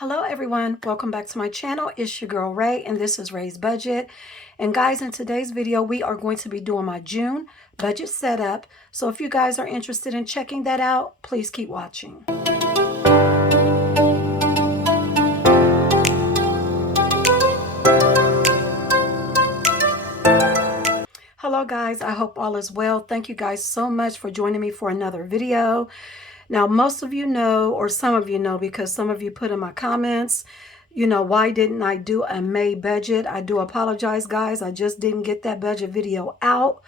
Hello everyone, welcome back to my channel. It's your girl Raye and this is Raye's Budget. And guys, in today's video we are going to be doing my June budget setup. So if you guys are interested in checking that out, please keep watching. Hello guys, I hope all is well. Thank you guys so much for joining me for another video. Now, most of you know, or some of you know, because some of you put in my comments, you know, why didn't I do a May budget? I do apologize, guys. I just didn't get that budget video out.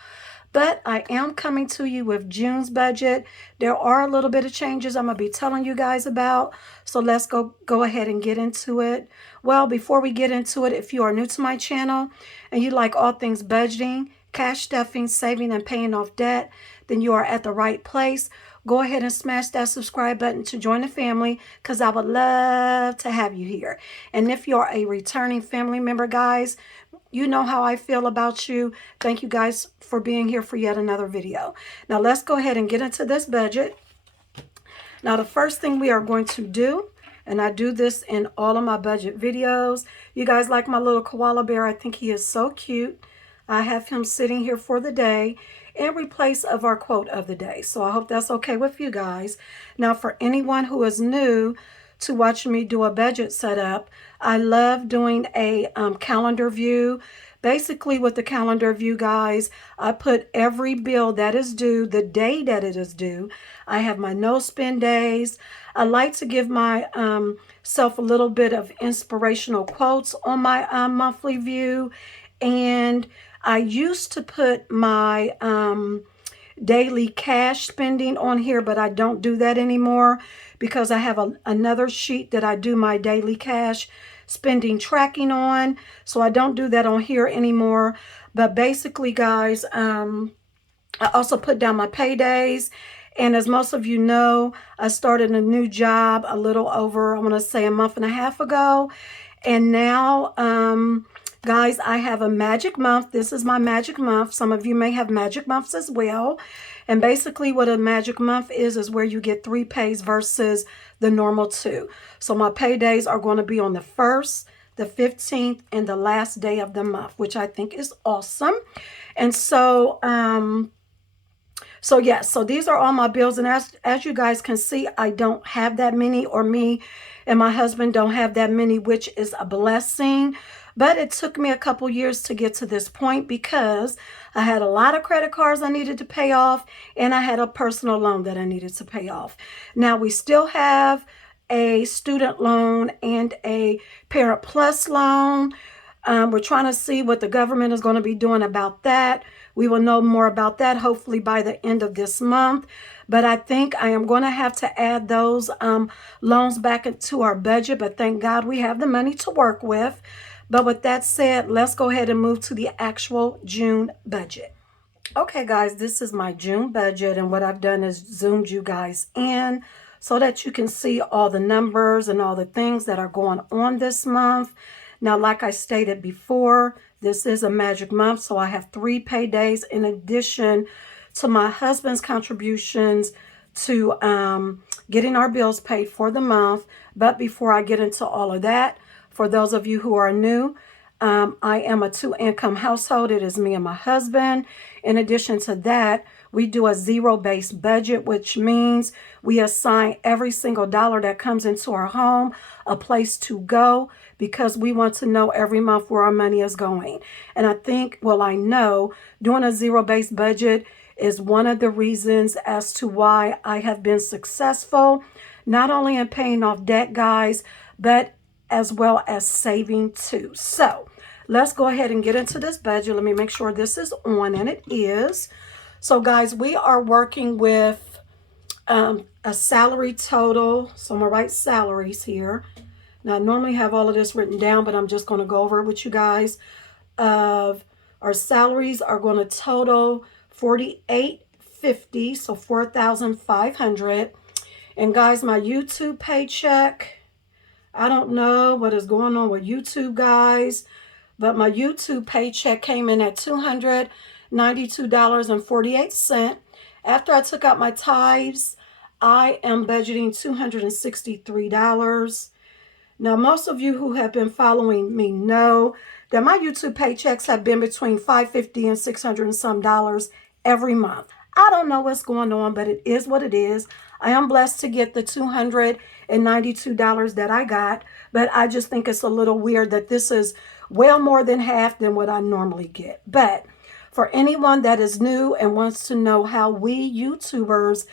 But I am coming to you with June's budget. There are a little bit of changes I'm going to be telling you guys about. So let's go ahead and get into it. Well, before we get into it, if you are new to my channel and you like all things budgeting, cash stuffing, saving, and paying off debt, then you are at the right place. Go ahead and smash that subscribe button to join the family because I would love to have you here. And if you're a returning family member, guys, you know how I feel about you. Thank you guys for being here for yet another video. Now let's go ahead and get into this budget. Now the first thing we are going to do, and I do this in all of my budget videos. You guys like my little koala bear? I think he is so cute. I have him sitting here for the day in replace of our quote of the day. So I hope that's okay with you guys. Now for anyone who is new to watching me do a budget setup, I love doing a calendar view. Basically with the calendar view, guys, I put every bill that is due, the day that it is due. I have my no spend days. I like to give my self a little bit of inspirational quotes on my monthly view. And I used to put my daily cash spending on here, but I don't do that anymore because I have another sheet that I do my daily cash spending tracking on. So I don't do that on here anymore. But basically, guys, I also put down my paydays. And as most of you know, I started a new job a little over, I want to say, a month and a half ago. And now, guys, I have a magic month. This is my magic month. Some of you may have magic months as well. And basically what a magic month is where you get 3 pays versus the normal 2. So my paydays are going to be on the 1st, the 15th, and the last day of the month, which I think is awesome. And so, so these are all my bills. And as you guys can see, I don't have that many, or me and my husband don't have that many, which is a blessing. But it took me a couple years to get to this point because I had a lot of credit cards I needed to pay off, and I had a personal loan that I needed to pay off. Now we still have a student loan and a Parent Plus loan. We're trying to see what the government is going to be doing about that. We will know more about that hopefully by the end of this month. But I think I am going to have to add those loans back into our budget. But thank God we have the money to work with. But with that said, let's go ahead and move to the actual June budget. Okay, guys, this is my June budget. And what I've done is zoomed you guys in so that you can see all the numbers and all the things that are going on this month. Now, like I stated before, this is a magic month. So I have 3 paydays in addition to my husband's contributions to getting our bills paid for the month. But before I get into all of that, for those of you who are new, I am a 2-income household. It is me and my husband. In addition to that, we do a zero-based budget, which means we assign every single dollar that comes into our home a place to go because we want to know every month where our money is going. And I think, well, I know doing a zero-based budget is one of the reasons as to why I have been successful, not only in paying off debt, guys, but as well as saving too. So let's go ahead and get into this budget. Let me make sure this is on, and it is. So guys, we are working with a salary total. So I'm gonna write salaries here. Now I normally have all of this written down, but I'm just going to go over it with you guys. Of our salaries are going to total $48.50, so $4,500. And guys, my YouTube paycheck, I don't know what is going on with YouTube, guys, but my YouTube paycheck came in at $292.48. After I took out my tithes, I am budgeting $263. Now, most of you who have been following me know that my YouTube paychecks have been between $550 and $600 and some dollars every month. I don't know what's going on, but it is what it is. I am blessed to get the $292 that I got, but I just think it's a little weird that this is well more than half than what I normally get. But for anyone that is new and wants to know how we YouTubers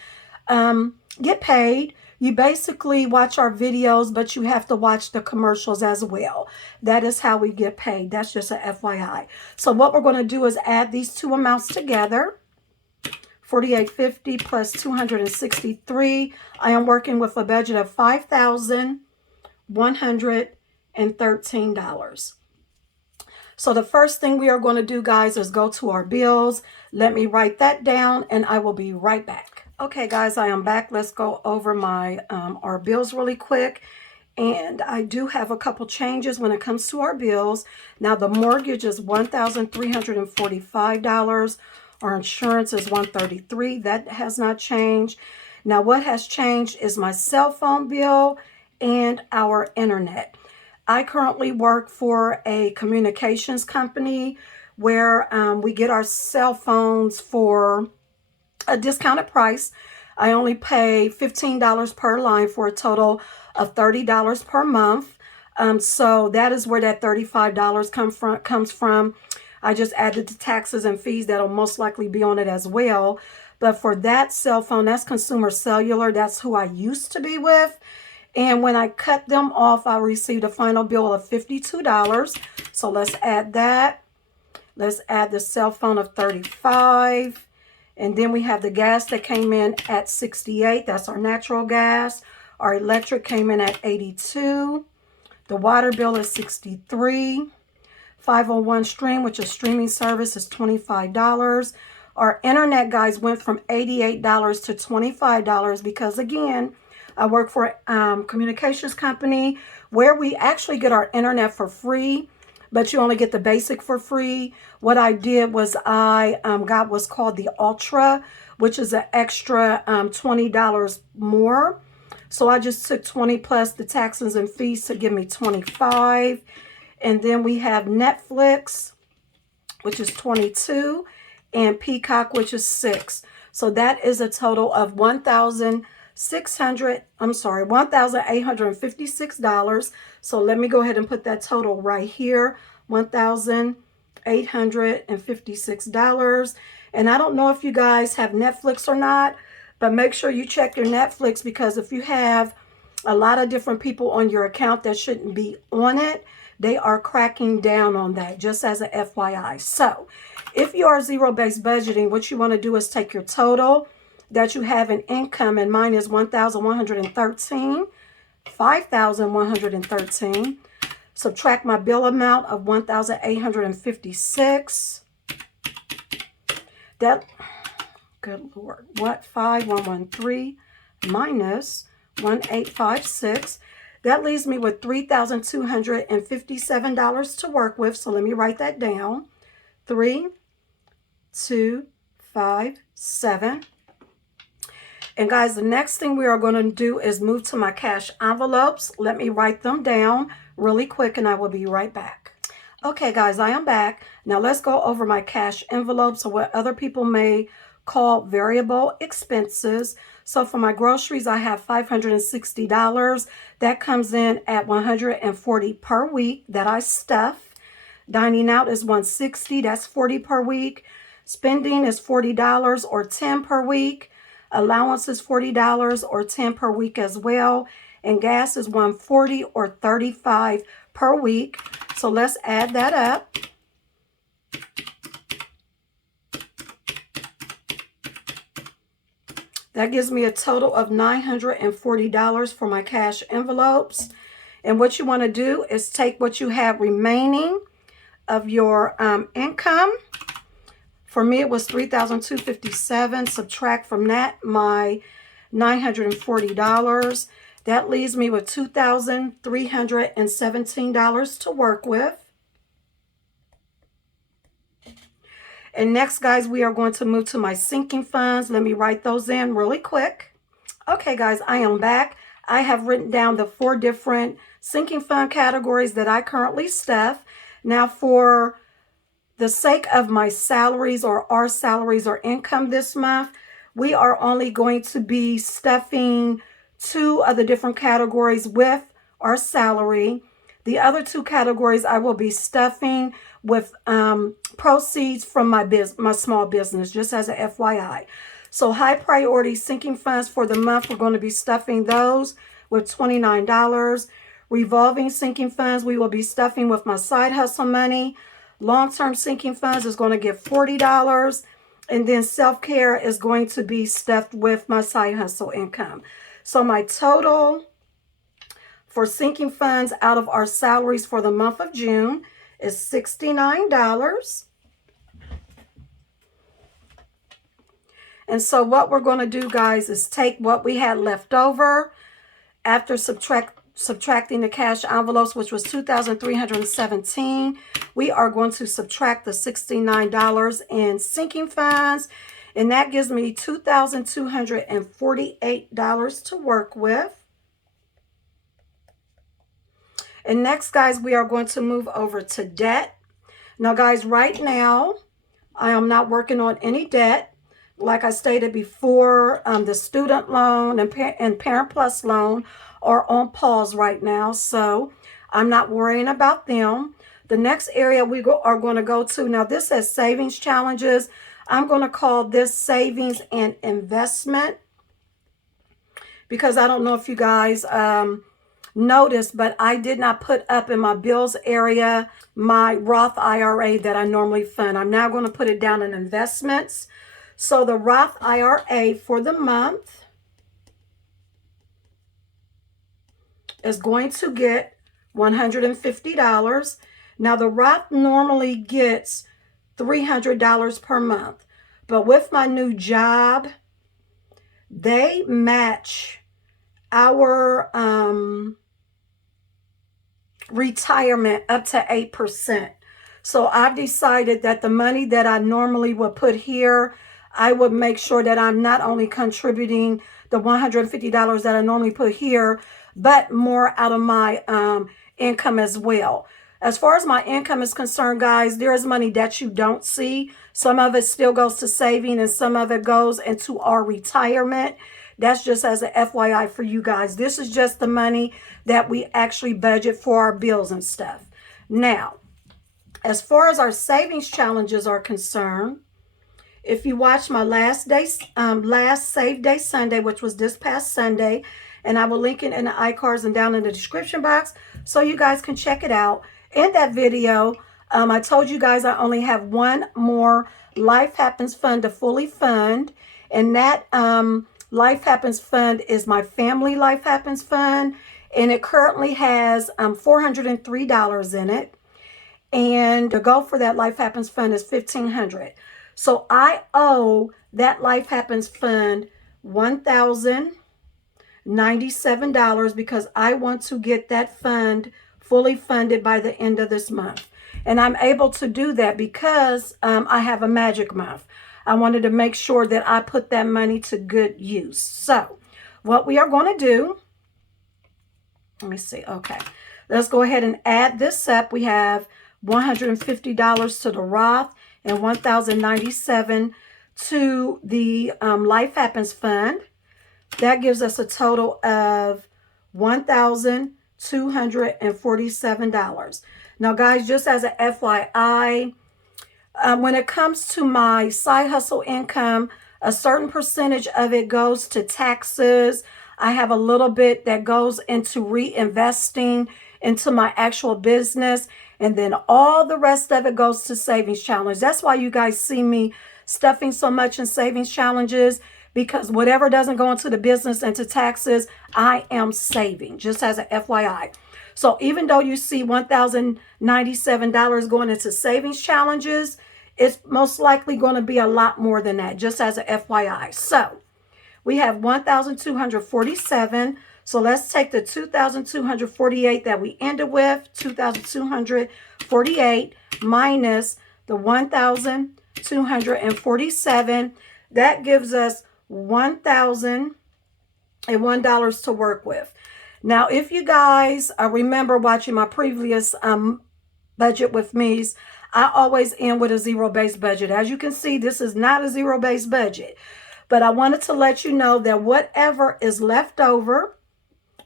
get paid, you basically watch our videos, but you have to watch the commercials as well. That is how we get paid. That's just a FYI. So what we're going to do is add these two amounts together. $48.50 plus $263. I am working with a budget of $5,113. So the first thing we are going to do, guys, is go to our bills. Let me write that down and I will be right back. Okay, guys, I am back. Let's go over my our bills really quick. And I do have a couple changes when it comes to our bills. Now, the mortgage is $1,345. Our insurance is $133. That has not changed. Now, what has changed is my cell phone bill and our internet. I currently work for a communications company where we get our cell phones for a discounted price. I only pay $15 per line for a total of $30 per month. So that is where that $35 comes from. I just added the taxes and fees that'll most likely be on it as well. But for that cell phone, that's Consumer Cellular. That's who I used to be with. And when I cut them off, I received a final bill of $52. So let's add that. Let's add the cell phone of $35. And then we have the gas that came in at $68. That's our natural gas. Our electric came in at $82. The water bill is $63. 501 stream, which is streaming service, is $25. Our internet, guys, went from $88 to $25 because, again, I work for a communications company where we actually get our internet for free, but you only get the basic for free. What I did was I got what's called the Ultra, which is an extra $20 more. So I just took 20 plus the taxes and fees to give me 25. And then we have Netflix, which is 22, and Peacock, which is 6. So that is a total of $1,856. So let me go ahead and put that total right here, $1,856. And I don't know if you guys have Netflix or not, but make sure you check your Netflix, because if you have a lot of different people on your account that shouldn't be on it, they are cracking down on that, just as a FYI. So if you are zero-based budgeting, what you want to do is take your total that you have in income, and mine is $1,113, $5,113. Subtract my bill amount of $1,856. That, good Lord, what? 5,113 minus 1,856. That leaves me with $3,257 to work with. So let me write that down. 3,257. And guys, the next thing we are going to do is move to my cash envelopes. Let me write them down really quick and I will be right back. Okay, guys, I am back. Now let's go over my cash envelopes, or what other people may call variable expenses. So for my groceries, I have $560. That comes in at $140 per week that I stuff. Dining out is $160. That's $40 per week. Spending is $40 or $10 per week. Allowance is $40 or $10 per week as well. And gas is $140 or $35 per week. So let's add that up. That gives me a total of $940 for my cash envelopes. And what you want to do is take what you have remaining of your income. For me, it was $3,257. Subtract from that my $940. That leaves me with $2,317 to work with. And next, guys, we are going to move to my sinking funds. Let me write those in really quick. Okay, guys, I am back. I have written down the 4 different sinking fund categories that I currently stuff. Now, for the sake of my salaries or our salaries or income this month, we are only going to be stuffing 2 of the different categories with our salary. The other 2 categories I will be stuffing with proceeds from my small business, just as a FYI. So high priority sinking funds for the month, we're going to be stuffing those with $29. Revolving sinking funds, we will be stuffing with my side hustle money. Long-term sinking funds is going to get $40. And then self-care is going to be stuffed with my side hustle income. So my total for sinking funds out of our salaries for the month of June is $69. And so what we're going to do, guys, is take what we had left over after subtracting the cash envelopes, which was $2,317. We are going to subtract the $69 in sinking funds, and that gives me $2,248 to work with. And next, guys, we are going to move over to debt. Now, guys, right now, I am not working on any debt. Like I stated before, the student loan and Parent Plus loan are on pause right now, so I'm not worrying about them. The next area we are going to go to, now this says savings challenges. I'm going to call this savings and investment, because I don't know if you guys noticed, but I did not put up in my bills area my Roth IRA that I normally fund. I'm now going to put it down in investments. So the Roth IRA for the month is going to get $150. Now the Roth normally gets $300 per month, but with my new job, they match our retirement up to 8%. So I've decided that the money that I normally would put here, I would make sure that I'm not only contributing the $150 that I normally put here, but more out of my income as well. As far as my income is concerned, guys, there is money that you don't see. Some of it still goes to saving and some of it goes into our retirement. That's just as an FYI for you guys. This is just the money that we actually budget for our bills and stuff. Now, as far as our savings challenges are concerned, if you watch my last Save Day Sunday, which was this past Sunday, and I will link it in the iCards and down in the description box so you guys can check it out. In that video, I told you guys I only have one more Life Happens Fund to fully fund, and that Life Happens Fund is my Family Life Happens Fund, and it currently has $403 in it. And the goal for that Life Happens Fund is $1,500. So I owe that Life Happens Fund $1,097 because I want to get that fund fully funded by the end of this month. And I'm able to do that because I have a magic month. I wanted to make sure that I put that money to good use. So what we are going to do, let me see. Okay, let's go ahead and add this up. We have $150 to the Roth and $1,097 to the Life Happens Fund. That gives us a total of $1,247. Now, guys, just as an FYI, when it comes to my side hustle income, a certain percentage of it goes to taxes. I have a little bit that goes into reinvesting into my actual business. And then all the rest of it goes to savings challenge. That's why you guys see me stuffing so much in savings challenges, because whatever doesn't go into the business and to taxes, I am saving, just as an FYI. So even though you see $1,097 going into savings challenges, it's most likely going to be a lot more than that, just as an FYI. So we have 1,247. So let's take the 2,248 that we ended with, 2,248 minus the 1,247. That gives us $1,001 to work with. Now, if you guys remember watching my previous budget with me's, I always end with a zero-based budget. As you can see, this is not a zero-based budget. But I wanted to let you know that whatever is left over,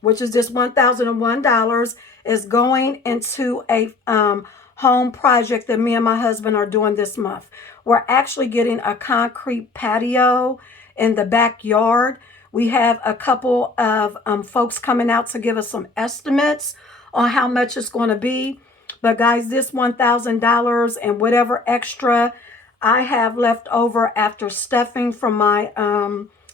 which is just $1,001, is going into a home project that me and my husband are doing this month. We're actually getting a concrete patio in the backyard. We have a couple of folks coming out to give us some estimates on how much it's going to be. But guys, this $1,000 and whatever extra I have left over after stuffing from my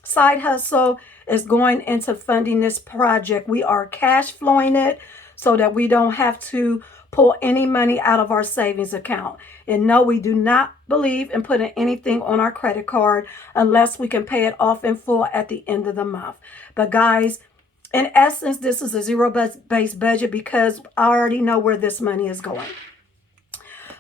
side hustle is going into funding this project. We are cash flowing it so that we don't have to pull any money out of our savings account. And no, we do not believe in putting anything on our credit card unless we can pay it off in full at the end of the month. But guys, in essence, this is a zero-based budget because I already know where this money is going.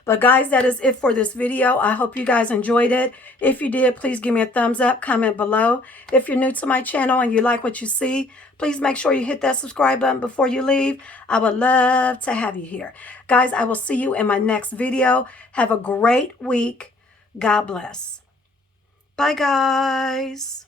But guys, that is it for this video. I hope you guys enjoyed it. If you did, please give me a thumbs up, comment below. If you're new to my channel and you like what you see, please make sure you hit that subscribe button before you leave. I would love to have you here. Guys, I will see you in my next video. Have a great week. God bless. Bye, guys.